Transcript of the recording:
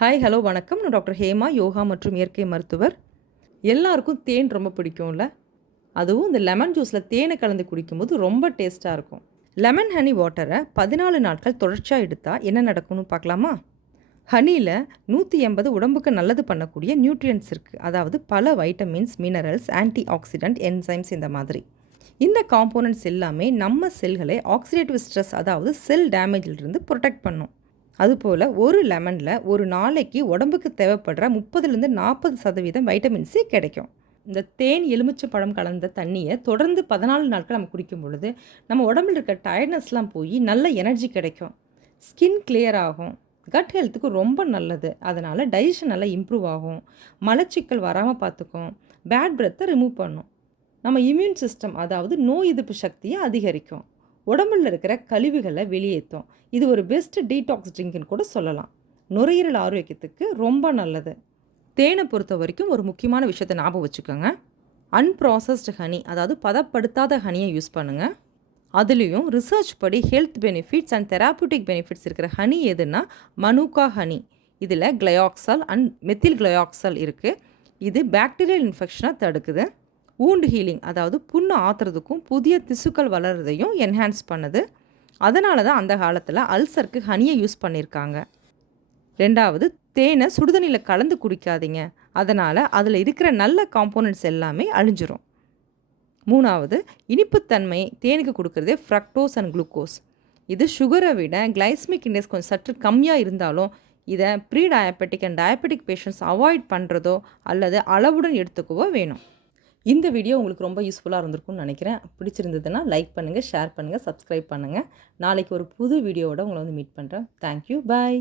Hi hello வணக்கம். நான் doctor Hema, yoga மற்றும் இயற்கை மருத்துவர். எல்லாருக்கும் தேன் ரொம்ப பிடிக்கும்ல. அதுவும் இந்த லெமன் ஜூஸில் தேனை கலந்து குடிக்கும்போது ரொம்ப டேஸ்ட்டாக இருக்கும். லெமன் ஹனி வாட்டரை 14 நாட்கள் தொடர்ச்சியாக எடுத்தால் என்ன நடக்கும்னு பார்க்கலாமா? ஹனியில் 180 உடம்புக்கு நல்லது பண்ணக்கூடிய நியூட்ரியன்ட்ஸ் இருக்குது. அதாவது பல vitamins, minerals, anti accident, enzymes இந்த மாதிரி. இந்த காம்போனன்ட்ஸ் எல்லாமே நம்ம செல்களை ஆக்சிடேட்டிவ் ஸ்ட்ரெஸ், அதாவது செல் டேமேஜிலிருந்து ப்ரொடெக்ட் பண்ணும். அதுபோல் ஒரு லெமனில் ஒரு நாளைக்கு உடம்புக்கு தேவைப்படுற 30-40% வைட்டமின் சி கிடைக்கும். இந்த தேன் எலுமிச்சை பழம் கலந்த தண்ணியை தொடர்ந்து 14 நாட்கள் நம்ம குடிக்கும் பொழுது நம்ம உடம்புல இருக்க டயர்ட்னஸ்லாம் போய் நல்ல எனர்ஜி கிடைக்கும். ஸ்கின் கிளியர் ஆகும். கட் ஹெல்த்துக்கு ரொம்ப நல்லது. அதனால் டைஜஷன் நல்லா இம்ப்ரூவ் ஆகும். மலச்சிக்கல் வராமல் பார்த்துக்கும். பேட் பிரெத்தை ரிமூவ் பண்ணும். நம்ம இம்யூன் சிஸ்டம், அதாவது நோய் எதிர்ப்பு சக்தியை அதிகரிக்கும். உடம்புல இருக்கிற கழிவுகளை வெளியேற்றும். இது ஒரு பெஸ்ட் டீடாக்ஸ் ட்ரிங்க்னு கூட சொல்லலாம். நுரையீரல் ஆரோக்கியத்துக்கு ரொம்ப நல்லது. தேனை பொறுத்த வரைக்கும் ஒரு முக்கியமான விஷயத்தை ஞாபகம் வச்சுக்கோங்க. அன்ப்ராசஸ்டு ஹனி, அதாவது பதப்படுத்தாத ஹனியை யூஸ் பண்ணுங்கள். அதுலேயும் ரிசர்ச் படி ஹெல்த் பெனிஃபிட்ஸ் அண்ட் தெராப்யூட்டிக் பெனிஃபிட்ஸ் இருக்கிற ஹனி எதுனா மனுக்கா ஹனி. இதில் கிளையாக்சல் அண்ட் மெத்தில் கிளையாக்சல் இருக்குது. இது பாக்டீரியல் இன்ஃபெக்ஷனை தடுக்குது. வூண்ட் ஹீலிங், அதாவது புண்ணு ஆற்றுறதுக்கும் புதிய திசுக்கள் வளர்கிறதையும் என்ஹான்ஸ் பண்ணுது. அதனால தான் அந்த காலத்தில் அல்சருக்கு ஹனியை யூஸ் பண்ணியிருக்காங்க. 2வது, தேனை சுடுதண்ணியில் கலந்து குடிக்காதீங்க. அதனால் அதில் இருக்கிற நல்ல காம்போனன்ட்ஸ் எல்லாமே அழிஞ்சிரும். 3வது, இனிப்புத்தன்மை தேனுக்கு கொடுக்குறதே ஃப்ரக்டோஸ் அண்ட் குளுக்கோஸ். இது சுகரை விட கிளைஸ்மிக் இண்டெக்ஸ் கொஞ்சம் சற்று கம்மியாக இருந்தாலும் இதை pre diabetic and diabetic patients avoid பண்ணுறதோ அல்லது அளவுடன் எடுத்துக்கவோ வேணும். இந்த வீடியோ உங்களுக்கு ரொம்ப யூஸ்ஃபுல்லாக இருந்திருக்கும்னு நினைக்கிறேன். பிடிச்சிருந்ததுன்னா லைக் பண்ணுங்கள், ஷேர் பண்ணுங்கள், சப்ஸ்கிரைப் பண்ணுங்கள். நாளைக்கு ஒரு புது வீடியோவோட உங்களை மீட் பண்ணுறேன். தேங்க்யூ, பாய்.